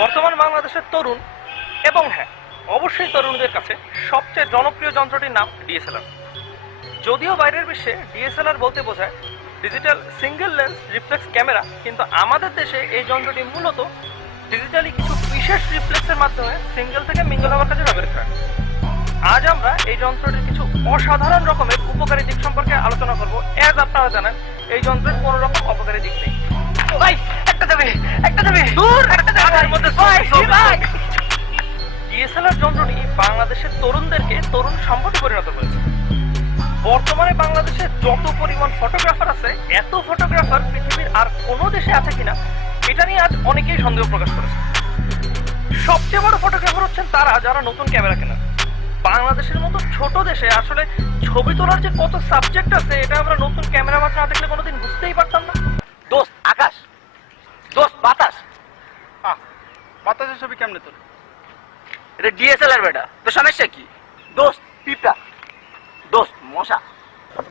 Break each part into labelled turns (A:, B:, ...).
A: বর্তমান বাংলাদেশের তরুণ এবং হ্যাঁ অবশ্যই তরুণদের কাছে সবচেয়ে জনপ্রিয় যন্ত্রটির নাম ডিএসএলআর যদিও বাইরের বিশ্বে ডিএসএলআর বলতে বোঝায় digital single lens reflex camera কিন্তু আমাদের দেশে এই যন্ত্রটি মূলত ডিজিটালি কিছু বিশেষ রিফ্লেক্সের মাধ্যমে সিঙ্গেল থেকে মিঙ্গল হওয়ার কাজে ব্যবহৃত হয়। আজ আমরা এই যন্ত্রটির কিছু অসাধারণ রকমের উপকারী দিক সম্পর্কে আলোচনা করব। এজ আপনারা জানেন, এই যন্ত্রের কোনো রকম অপকারী দিক নেই। একটা যাবে একটা যাবে দূর! একটা যাবে মধ্যে ভাই ডিএসএলআর যন্ত্রটি বাংলাদেশের তরুণদেরকে তরুণ সম্পদে পরিণত করেছে। বর্তমানে বাংলাদেশে যত পরিমাণ ফটোগ্রাফার আছে এত ফটোগ্রাফার পৃথিবীর আর কোনো দেশে আছে কিনা এটা নিয়ে আজ অনেকেই সন্দেহ প্রকাশ করেছে। সবচেয়ে বড় ফটোগ্রাফার হচ্ছেন তারা যারা নতুন ক্যামেরা কেনা বাংলাদেশের মতো ছোট দেশে আসলে ছবি তোলার যে কত সাবজেক্ট আছে এটা আমরা নতুন ক্যামেরা মাত্র না দেখলে কোনোদিন বুঝতেই পারতাম না।
B: দোস্ত আকাশ দোস্ত বাতাস
C: আহ বাতাসের ছবি কেমনে
B: এটা ডিএসএলআর বেটা। সমস্যা কি? দোস্ত দোস্ত মশা।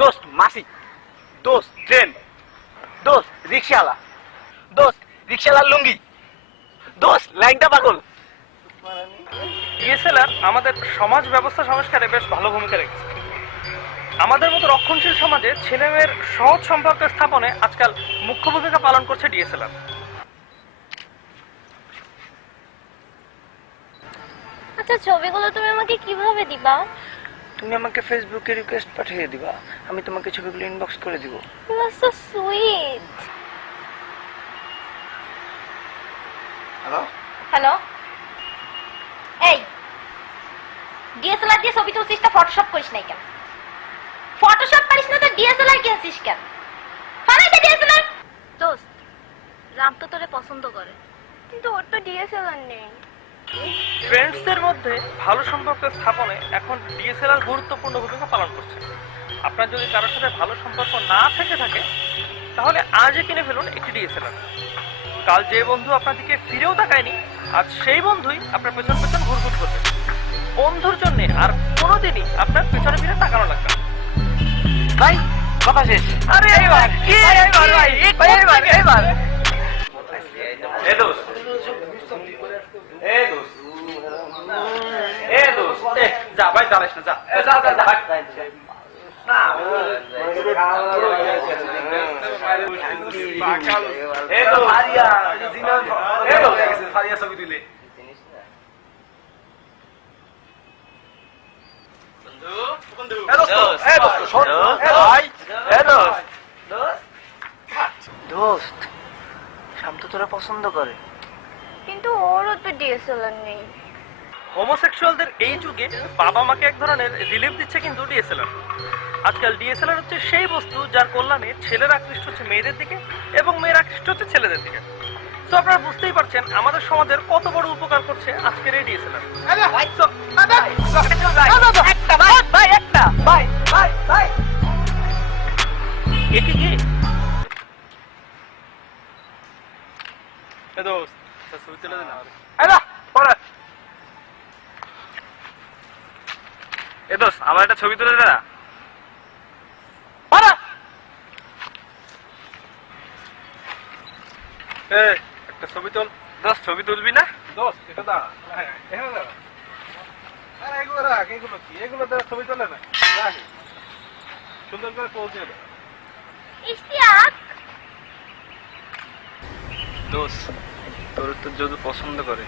B: দোস্ত মাসি। দোস্ত ট্রেন। দোস্ত রিক্সাওয়ালা। দোস্ত রিক্সাওয়ালার লুঙ্গি। দোস্ত লাইনটা পাগল।
A: ডিএসএলআর আমাদের সমাজ ব্যবস্থা সংস্কারে বেশ ভালো ভূমিকা রেখেছে। আমাদের মতো রক্ষণশীল সমাজে ছেলেমেয়ের সহজ সম্পর্ক স্থাপনে আজকাল মুখ্য ভূমিকা পালন করছে ডিএসএলআর
D: আচ্ছা ছবিগুলো তুমি আমাকে কীভাবে দিবা?
E: তুমি আমাকে ফেসবুকে রিকোয়েস্ট পাঠিয়ে দিবা। আমি তোমাকে ছবিগুলো ইনবক্স করে দিব।
D: You are so sweet
C: hello
D: hello এই ডিএসএলআর দিয়ে ছবি তুলছিস তা ফটোশপ করিস নাই কেন? ফটোশপ পারিস না তো ডিএসএলআর কিনছিস কেন? ফালাই দে ডিএসএলআর দোস্ত রাম তো তোরে পছন্দ করে। কিন্তু ওর তো ডিএসএলআর নেই।
A: ফ্রেন্ডসদের মধ্যে ভালো সম্পর্ক স্থাপনে এখন ডিএসএলআর গুরুত্বপূর্ণ ভূমিকা পালন করছে আপনার যদি কারোর সাথে ভালো সম্পর্ক না থেকে থাকে তাহলে আজই কিনে ফেলুন একটি ডিএসএলআর কাল যে বন্ধু আপনার দিকে ফিরেও তাকায়নি আজ সেই বন্ধুই আপনার পেছন পেছন ঘুরঘুর করবে বন্ধুর জন্য আর কোনোদিনই আপনার পেছনে ফিরে তাকানো লাগবে না
B: ভাই কথা শেষ
A: আরে এইবার কি এইবার ভাই
B: এইবার, এইবার।
A: এ দোস্ত এ দোস্ত। এ দোস্ত। যা ভাই দাঁড়াইস না যা। যা যা যা এ দোস্ত। দোস্ত।
E: দোস্ত শান্ত তোরা পছন্দ করে।
D: কিন্তু ওরও তো ডিএসএলআর নেই।
A: হোমোসেক্সুয়ালদের এই যুগে বাবা মাকে এক ধরনের রিলিফ দিচ্ছে কিন্তু ডিএসএলআর আজকাল ডিএসএলআর হচ্ছে সেই বস্তু যার কল্যাণে ছেলেরা আকৃষ্ট হচ্ছে মেয়েদের দিকে এবং মেয়েরা আকৃষ্ট হচ্ছে ছেলেদের দিকে। তো আপনারা বুঝতেই পারছেন আমাদের সমাজের কত বড় উপকার করছে আজকের এই ডিএসএলআর
B: একটা ভাই একটা। ভাই
A: এ আমার একটা ছবি তুলে দে না। একটা ছবি তুল। দোস্ত ছবি তুলবি না?
C: দোস্ত এটা দাঁড়া। হ্যাঁ এখানে দাঁড়া। আরে এগুলো রাখ এগুলো কি? এগুলো দ্বারা ছবি তোলে না। রাখ। সুন্দর করে পৌঁছে দে।
D: ইশতিয়াক!
E: দোস্ত তোর তো যদি পছন্দ করে।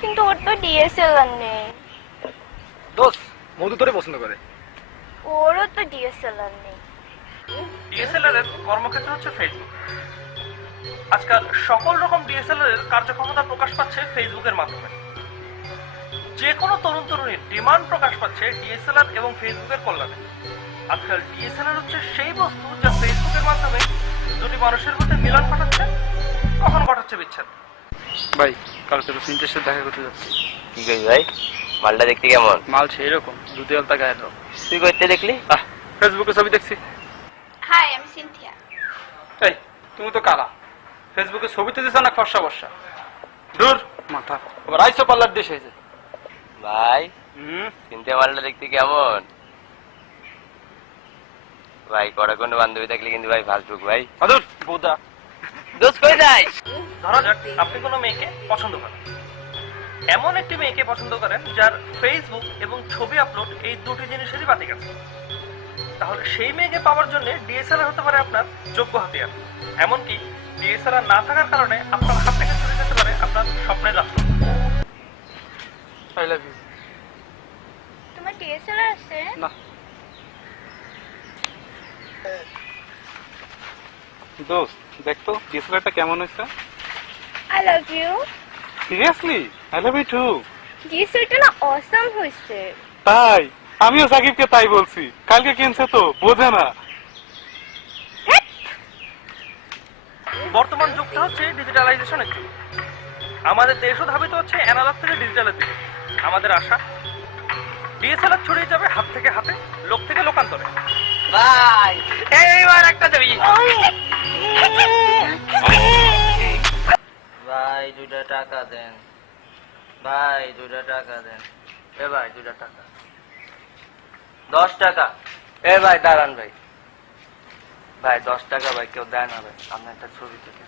D: কিন্তু ওর তো ডিএসএলআর নেই।
C: দোস্ত মধু তোরে পছন্দ করে।
D: ওরও তো ডিএসএলআর নেই।
A: ডিএসএলআর এর কর্মক্ষেত্র হচ্ছে ফেসবুক আজকাল সকল রকম ডিএসএলআর এর কার্যক্ষমতা প্রকাশ পাচ্ছে ফেসবুকের মাধ্যমে। যে কোনো তরুণ তরুণীর ডিমান্ড প্রকাশ পাচ্ছে ডিএসএলআর এবং ফেসবুকের কল্যাণে। আজকাল ডিএসএলআর হচ্ছে সেই বস্তু যা ফেসবুকের মাধ্যমে দুটি মানুষের মধ্যে মিলন ঘটাচ্ছে কখন ঘটাচ্ছে বিচ্ছেদ।
E: ভাই কালকে তো সিনটের সাথে দেখা করতে যাচ্ছি।
B: কি কই ভাই? মালটা দেখতে কেমন?
E: মাল সেই রকম দুধে আলতা গায়ে দাও।
B: তুই করতে দেখলি?
E: আহ ফেসবুকে ছবি দেখছি।
D: হাই আমি সিনথিয়া
E: এই তুমি তো কালা ফেসবুকে ছবিতে দিছ না ফর্সা বর্ষা দূর মাথা। আবার আইসো পাল্লার দেশ হয়েছে
B: ভাই
E: হুম?
B: চিনতে মালটা দেখতে কেমন? ভাই কড়া কোনো বান্ধবী থাকলে কিন্তু ভাই ফাসবুক ভাই।
E: আদুর বোদা।
F: দোস্ত কই যাইস
A: ধরা যাক আপনি কোনো মেয়েকে পছন্দ করেন। এমন একটি মেয়েকে পছন্দ করেন যার ফেসবুক এবং ছবি আপলোড এই দুটি জিনিসেরই বাতিক আছে। তাহলে সেই মেয়েকে পাওয়ার জন্য ডিএসএলআর হতে পারে আপনার যোগ্য হাতিয়ার। এমনকি ডিএসএলআর না থাকার কারণে আপনার হাত থেকে চলে যেতে পারে আপনার স্বপ্নের রাস্তা
E: আই লাভ ইউ
D: তোমার ডিএসএলআর আছে?
E: না। দোস্ত দেখ তো ডিএসএলআরটা কেমন হয়েছে?
D: I love you
E: seriously I love you too
D: ডিএসএলআরটা না অসাম হয়েছে।
E: তাই? আমিও সাকিবকে তাই বলছি। কালকে কিনছে তো বোঝে না।
A: বর্তমান যুগটা হচ্ছে ডিজিটালাইজেশনের যুগ। আমাদের দেশও ধাবিত হচ্ছে অ্যানালগ থেকে ডিজিটালের দিকে আমাদের আশা ডিএসএলআর ছড়িয়ে যাবে হাত থেকে হাতে লোক থেকে লোকান্তরে।
F: ভাই ভাই দুটা টাকা দেন। ভাই দুটা টাকা দেন। এ ভাই দুটা টাকা। দশ টাকা। এ ভাই, দাঁড়ান ভাই। ভাই, দশ টাকা ভাই, কেউ দেয় না ভাই। আপনার একটা ছবি তুলি